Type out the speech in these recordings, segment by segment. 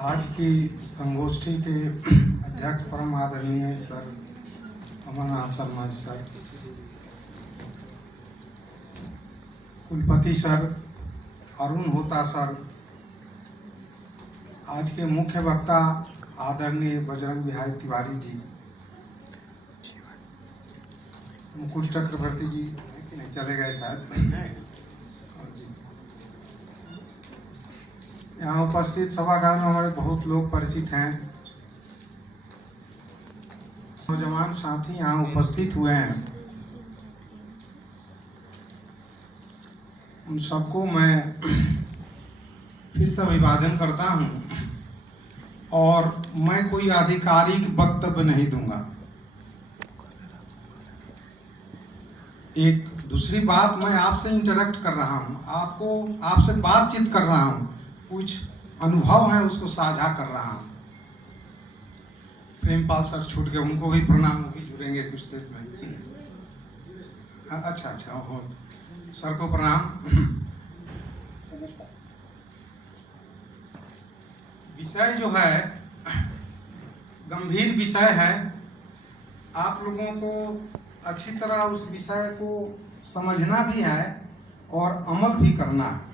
आज की संगोष्ठी के अध्यक्ष परम आदरणीय सर अमरनाथ शर्मा जी सर, कुलपति सर अरुण होता सर, आज के मुख्य वक्ता आदरणीय बजरंग बिहारी तिवारी जी, मुकुट चक्रवर्ती जी नहीं चले गए शायद, यहाँ उपस्थित सभागार में हमारे बहुत लोग परिचित हैं। नौजवान साथी यहाँ उपस्थित हुए हैं, उन सबको मैं फिर से अभिवादन करता हूँ और मैं कोई आधिकारिक वक्तव्य नहीं दूंगा। एक दूसरी बात, मैं आपसे इंटरेक्ट कर रहा हूँ, आपसे बातचीत कर रहा हूँ, कुछ अनुभव है उसको साझा कर रहा हूँ। प्रेमपाल सर छूट गए, उनको भी प्रणाम, भी जुड़ेंगे कुछ देर में। अच्छा हो सर को प्रणाम। विषय जो है गंभीर विषय है, आप लोगों को अच्छी तरह उस विषय को समझना भी है और अमल भी करना है।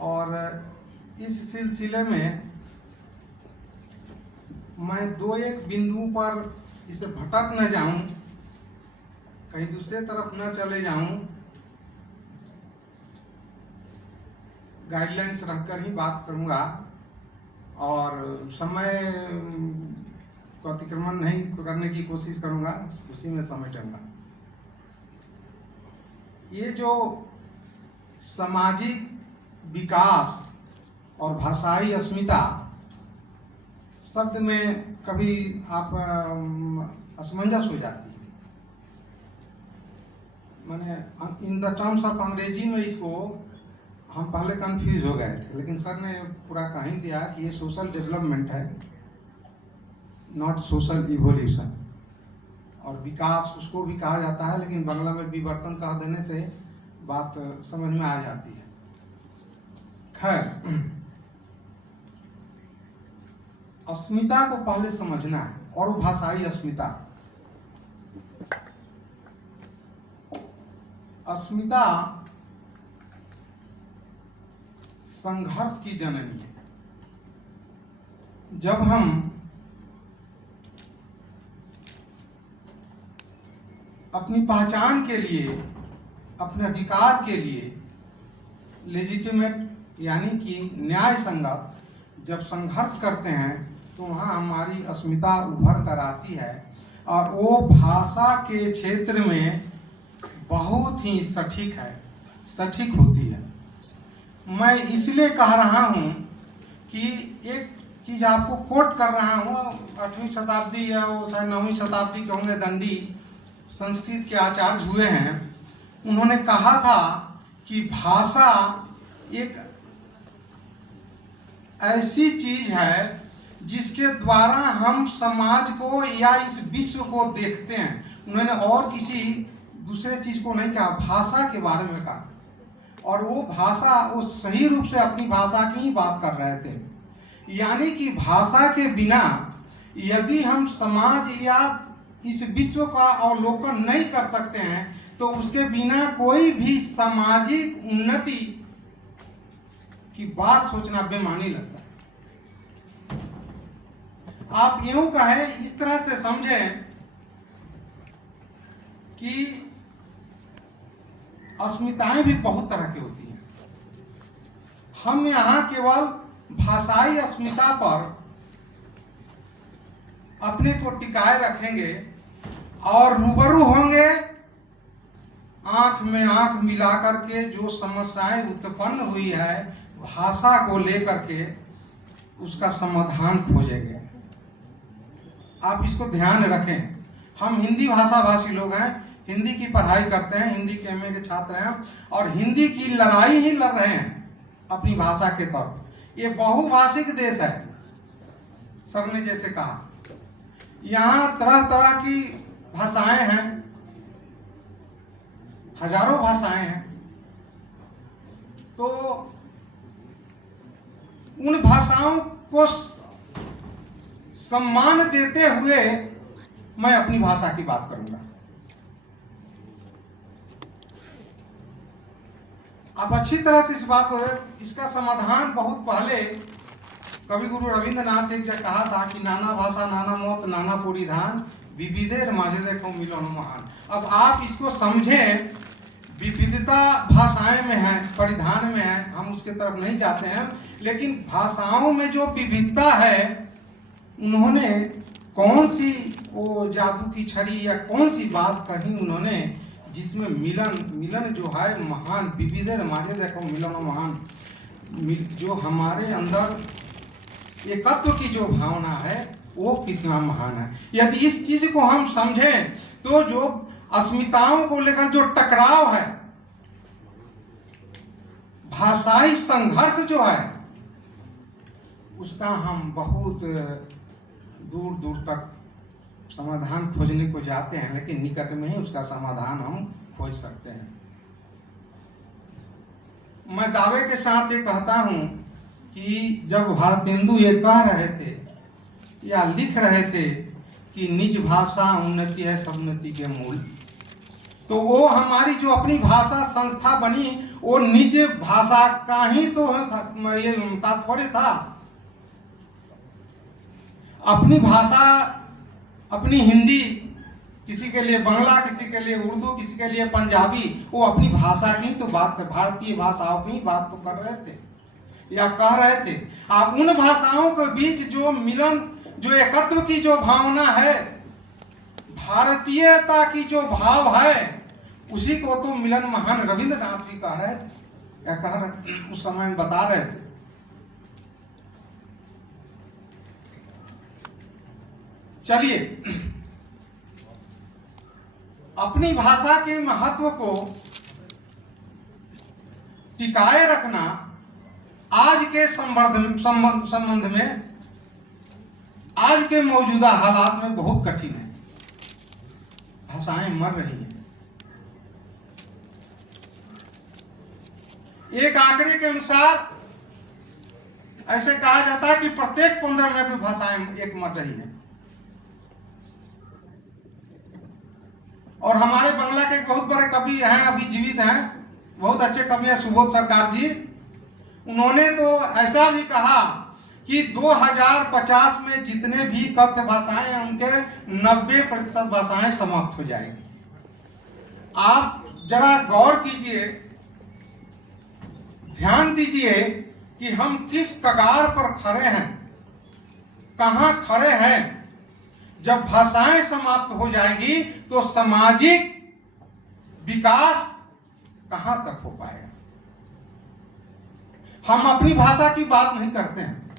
और इस सिलसिले में मैं दो एक बिंदु पर इसे भटक न जाऊं, कहीं दूसरे तरफ न चले जाऊं, गाइडलाइंस रखकर ही बात करूंगा और समय को अतिक्रमण नहीं करने की कोशिश करूंगा, उसी में समेटूंगा। ये जो सामाजिक विकास और भाषाई अस्मिता शब्द में कभी आप असमंजस हो जाती है। मैंने इन द टर्म्स ऑफ अंग्रेजी में इसको हम पहले कंफ्यूज हो गए थे, लेकिन सर ने पूरा कह ही दिया कि ये सोशल डेवलपमेंट है, नॉट सोशल इवोल्यूशन। और विकास उसको भी कहा जाता है, लेकिन बांग्ला में विवर्तन कह देने से बात समझ में आ जाती है। खैर, अस्मिता को पहले समझना है, और वो भाषाई अस्मिता। अस्मिता संघर्ष की जननी है। जब हम अपनी पहचान के लिए, अपने अधिकार के लिए लेजिटिमेट यानी कि न्याय संगत जब संघर्ष करते हैं, तो वहाँ हमारी अस्मिता उभर कर आती है और वो भाषा के क्षेत्र में बहुत ही सटीक होती है। मैं इसलिए कह रहा हूँ कि एक चीज़ आपको कोट कर रहा हूँ, 8वीं शताब्दी या वो शायद 9वीं शताब्दी के होंगे, दंडी संस्कृत के आचार्य हुए हैं। उन्होंने कहा था कि भाषा एक ऐसी चीज है जिसके द्वारा हम समाज को या इस विश्व को देखते हैं। उन्होंने और किसी दूसरे चीज को नहीं कहा, भाषा के बारे में कहा। और वो भाषा, वो सही रूप से अपनी भाषा की ही बात कर रहे थे। यानी कि भाषा के बिना यदि हम समाज या इस विश्व का अवलोकन नहीं कर सकते हैं, तो उसके बिना कोई भी सामाजिक उन्नति की बात सोचना बेमानी लगता है। आप यूं कहें, इस तरह से समझें कि अस्मिताएं भी बहुत तरह की होती हैं। हम यहाँ केवल भाषाई अस्मिता पर अपने को टिकाए रखेंगे और रूबरू होंगे आंख में आंख मिलाकर के जो समस्याएं उत्पन्न हुई है भाषा को लेकर के, उसका समाधान खोजेंगे। आप इसको ध्यान रखें। हम हिंदी भाषा भाषी लोग हैं, हिंदी की पढ़ाई करते हैं, हिंदी के एमए के छात्र हैं और हिंदी की लड़ाई ही लड़ रहे हैं अपनी भाषा के तरफ। ये बहुभाषिक देश है, सर ने जैसे कहा। यहाँ तरह तरह की भाषाएं हैं, हजारों भाषाएं हैं। तो उन भाषाओं को सम्मान देते हुए मैं अपनी भाषा की बात करूंगा। आप अच्छी तरह से इस बात को, इसका समाधान बहुत पहले कवि गुरु रविंद्रनाथ एक जगह कहा था कि नाना भाषा नाना मौत नाना परिधान विविधेर माझे देखो मिलन महान। अब आप इसको समझें, विविधता भाषाएं में है, परिधान में है, हम उसके तरफ नहीं जाते हैं, लेकिन भाषाओं में जो विविधता है, उन्होंने कौन सी वो जादू की छड़ी या कौन सी बात कही उन्होंने जिसमें मिलन जो है महान, विविधेर माझे देखो मिलन महान, जो हमारे अंदर एकत्व की जो भावना है वो कितना महान है। यदि इस चीज को हम समझें तो जो अस्मिताओं को लेकर जो टकराव है, भाषाई संघर्ष जो है, उसका हम बहुत दूर दूर तक समाधान खोजने को जाते हैं, लेकिन निकट में ही उसका समाधान हम खोज सकते हैं। मैं दावे के साथ ये कहता हूं कि जब भारतेंदु ये कह रहे थे या लिख रहे थे कि निज भाषा उन्नति है समुन्नति के मूल, तो वो हमारी जो अपनी भाषा संस्था बनी वो निज भाषा का ही तो ये तात्पर्य था। अपनी भाषा, अपनी हिंदी, किसी के लिए बांग्ला, किसी के लिए उर्दू, किसी के लिए पंजाबी, वो अपनी भाषा की तो बात कर, भारतीय भाषाओं की बात तो कर रहे थे या कह रहे थे। आप उन भाषाओं के बीच जो मिलन, जो एकत्व की जो भावना है, भारतीयता की जो भाव है, उसी को तो मिलन महान रविंद्रनाथ भी कह रहे थे या कह रहे, उस समय में बता रहे थे। चलिए, अपनी भाषा के महत्व को टिकाए रखना आज के संबंध में, आज के मौजूदा हालात में बहुत कठिन है। भाषाएं मर रही हैं। एक आंकड़े के अनुसार ऐसे कहा जाता है कि प्रत्येक 15 मिनट में भाषाएं एक मर रही हैं। और हमारे बांग्ला के बहुत बड़े कवि हैं, अभी जीवित हैं, बहुत अच्छे कवि हैं, सुबोध सरकार जी। उन्होंने तो ऐसा भी कहा कि 2050 में जितने भी कथ्य भाषाएं हैं उनके 90% भाषाएं समाप्त हो जाएंगी। आप जरा गौर कीजिए, ध्यान दीजिए कि हम किस कगार पर खड़े हैं, कहां खड़े हैं। जब भाषाएं समाप्त हो जाएंगी तो सामाजिक विकास कहां तक हो पाएगा। हम अपनी भाषा की बात नहीं करते हैं,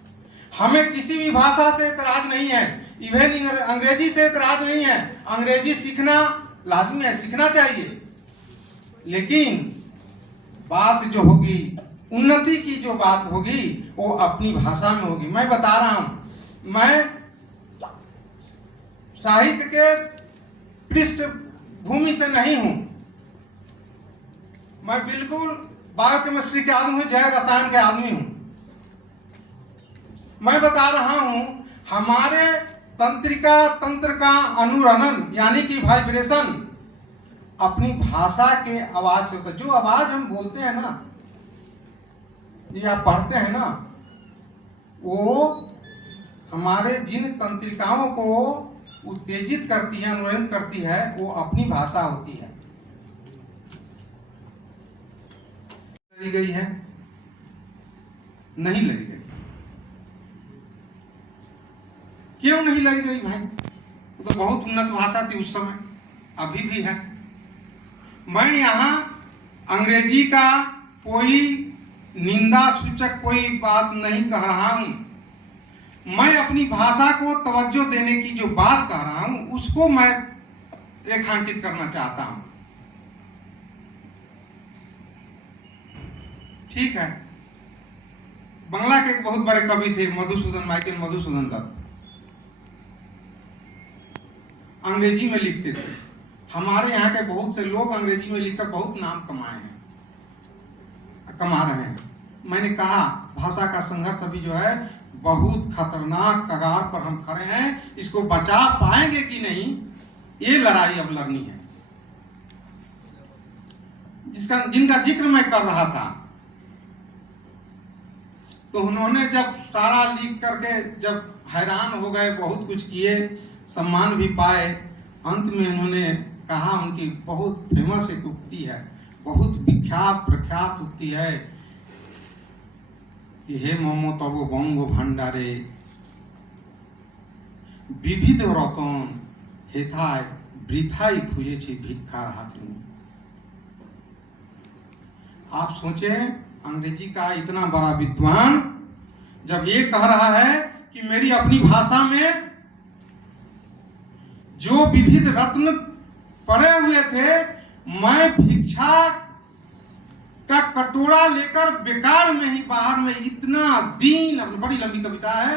हमें किसी भी भाषा से इतराज नहीं है, इवन अंग्रेजी से इतराज नहीं है। अंग्रेजी सीखना लाजमी है, सीखना चाहिए, लेकिन बात जो होगी, उन्नति की जो बात होगी, वो अपनी भाषा में होगी। मैं बता रहा हूं, मैं साहित्य के पृष्ठभूमि से नहीं हूं, मैं बिल्कुल बायोकेमिस्ट्री के आदमी हूं, जैव रसायन के आदमी हूं। मैं बता रहा हूं, हमारे तंत्र का अनुरणन यानी कि वाइब्रेशन अपनी भाषा के आवाज से होता है। जो आवाज हम बोलते हैं ना या पढ़ते हैं ना, वो हमारे जिन तंत्रिकाओं को उत्तेजित करती है, अनुरणन करती है, वो अपनी भाषा होती है। लड़ी गई है? नहीं लड़ी गई। क्यों नहीं लड़ी गई भाई? वो तो बहुत उन्नत भाषा थी उस समय, अभी भी है। मैं यहाँ अंग्रेजी का कोई निंदा सूचक कोई बात नहीं कह रहा हूं, मैं अपनी भाषा को तवज्जो देने की जो बात कह रहा हूं उसको मैं रेखांकित करना चाहता हूं। ठीक है, बांग्ला के एक बहुत बड़े कवि थे मधुसूदन, माइकल मधुसूदन दत्त, अंग्रेजी में लिखते थे। हमारे यहाँ के बहुत से लोग अंग्रेजी में लिखकर बहुत नाम कमाए हैं, कमा रहे हैं। मैंने कहा भाषा का संघर्ष अभी जो है बहुत खतरनाक कगार पर हम खड़े हैं। इसको बचा पाएंगे कि नहीं, ये लड़ाई अब लड़नी है। जिनका जिक्र मैं कर रहा था, तो उन्होंने जब सारा लिख करके जब हैरान हो गए, बहुत कुछ किए, सम्मान भी पाए, अंत में उन्होंने कहा, उनकी बहुत फेमस एक उक्ति है, बहुत विख्यात प्रख्यात उक्ति है कि हे ममतब बंग भंडारे विविध रतन हेथाय বৃথাই খুঁজেছি भिक्षार हाथ में। आप सोचे, अंग्रेजी का इतना बड़ा विद्वान जब ये कह रहा है कि मेरी अपनी भाषा में जो विविध रत्न पड़े हुए थे, मैं भिक्षा का कटोरा लेकर बेकार में ही बाहर में इतना दिन, बड़ी लंबी कविता है,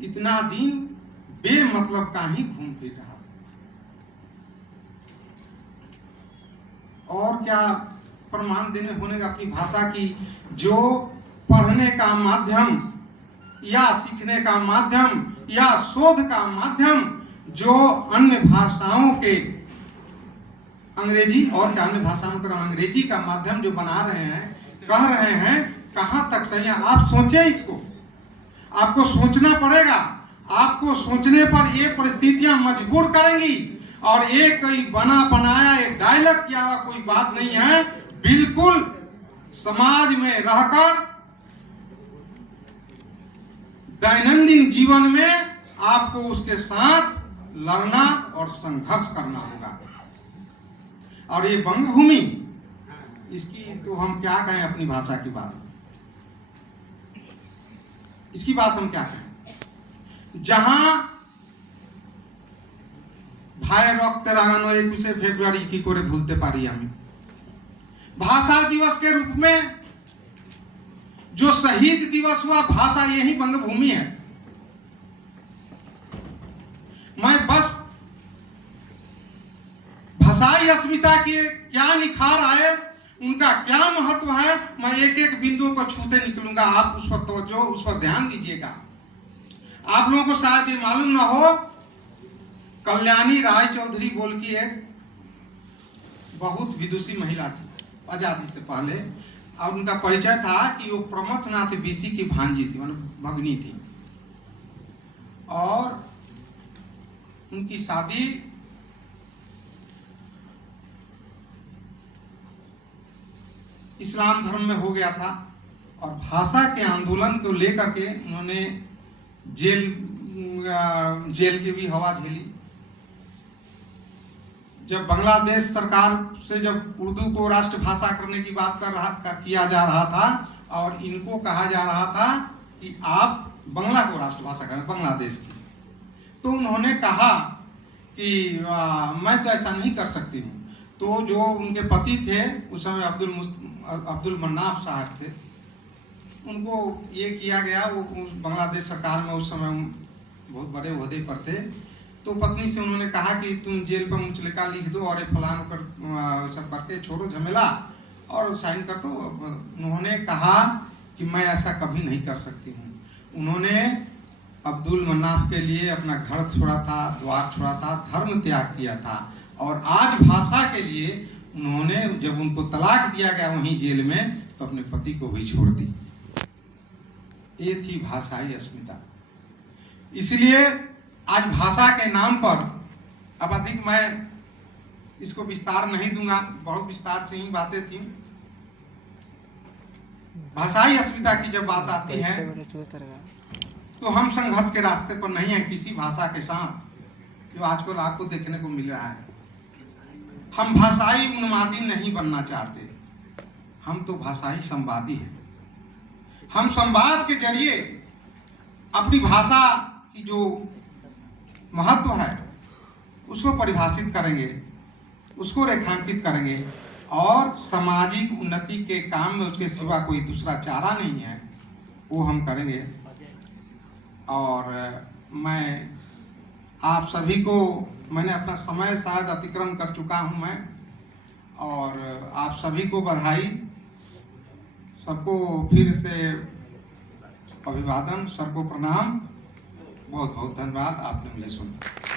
इतना दिन बेमतलब का ही घूम फिर रहा था। और क्या प्रमाण देने होने का अपनी भाषा की, जो पढ़ने का माध्यम या सीखने का माध्यम या शोध का माध्यम जो अन्य भाषाओं के, अंग्रेजी और क्या अन्य भाषा में, तो अंग्रेजी का माध्यम जो बना रहे हैं, कह रहे हैं, कहां तक सही है? आप सोचे इसको, आपको सोचना पड़ेगा। आपको सोचने पर ये परिस्थितियां मजबूर करेंगी, और ये कोई बना बनाया एक डायलॉग किया हुआ कोई बात नहीं है। बिल्कुल समाज में रहकर दैनंदिन जीवन में आपको उसके साथ लड़ना और संघर्ष करना होगा। और ये बंगभूमि, इसकी तो हम क्या कहें, अपनी भाषा की बात, इसकी बात हम क्या कहें, जहां भाई रक्त रागानो 21 फेब्रुआरी की कोरे भूलते पारी हमें भाषा दिवस के रूप में जो शहीद दिवस हुआ, भाषा यही बंगभूमि है। मैं बस भाषाई अस्मिता के क्या निखार आए, उनका क्या महत्व है, मैं एक एक बिंदु को छूते निकलूंगा। आप उस पर तवज्जो, उस पर ध्यान दीजिएगा। आप लोगों को शायद ये मालूम ना हो, कल्याणी राय चौधरी बोल की एक बहुत विदुषी महिला थी आजादी से पहले, और उनका परिचय था कि वो प्रमथनाथ बीसी की भांजी थी, मतलब भगनी थी, और उनकी शादी इस्लाम धर्म में हो गया था। और भाषा के आंदोलन को लेकर के उन्होंने जेल की भी हवा झेली। जब बांग्लादेश सरकार से जब उर्दू को राष्ट्रभाषा करने की बात किया जा रहा था, और इनको कहा जा रहा था कि आप बांग्ला को राष्ट्रभाषा करें, बांग्लादेश की, तो उन्होंने कहा कि मैं तो ऐसा नहीं कर सकती हूँ। तो जो उनके पति थे उस समय अब्दुल मन्नाफ साहब थे, उनको ये किया गया, वो बांग्लादेश सरकार में उस समय बहुत बड़े ओहदे पर थे। तो पत्नी से उन्होंने कहा कि तुम जेल पर मुचलिका लिख दो और एक फलान कर सब करके छोड़ो झमेला और साइन कर दो। उन्होंने कहा कि मैं ऐसा कभी नहीं कर सकती हूँ। उन्होंने अब्दुल मन्नाफ के लिए अपना घर छोड़ा था, द्वार छोड़ा था, धर्म त्याग किया था, और आज भाषा के लिए उन्होंने, जब उनको तलाक दिया गया वहीं जेल में, तो अपने पति को भी छोड़ दी। ये थी भाषाई अस्मिता। इसलिए आज भाषा के नाम पर, अब अधिक मैं इसको विस्तार नहीं दूंगा, बहुत विस्तार से ही बातें थी। भाषाई अस्मिता की जब बात आती है तो हम संघर्ष के रास्ते पर नहीं है किसी भाषा के साथ, जो आजकल आपको देखने को मिल रहा है। हम भाषाई उन्मादी नहीं बनना चाहते, हम तो भाषाई संवादी हैं। हम संवाद के जरिए अपनी भाषा की जो महत्व है उसको परिभाषित करेंगे, उसको रेखांकित करेंगे, और सामाजिक उन्नति के काम में उसके सिवा कोई दूसरा चारा नहीं है, वो हम करेंगे। और मैं आप सभी को, मैंने अपना समय शायद अतिक्रमण कर चुका हूं मैं, और आप सभी को बधाई, सबको फिर से अभिवादन, सबको प्रणाम, बहुत बहुत धन्यवाद, आपने मुझे सुना।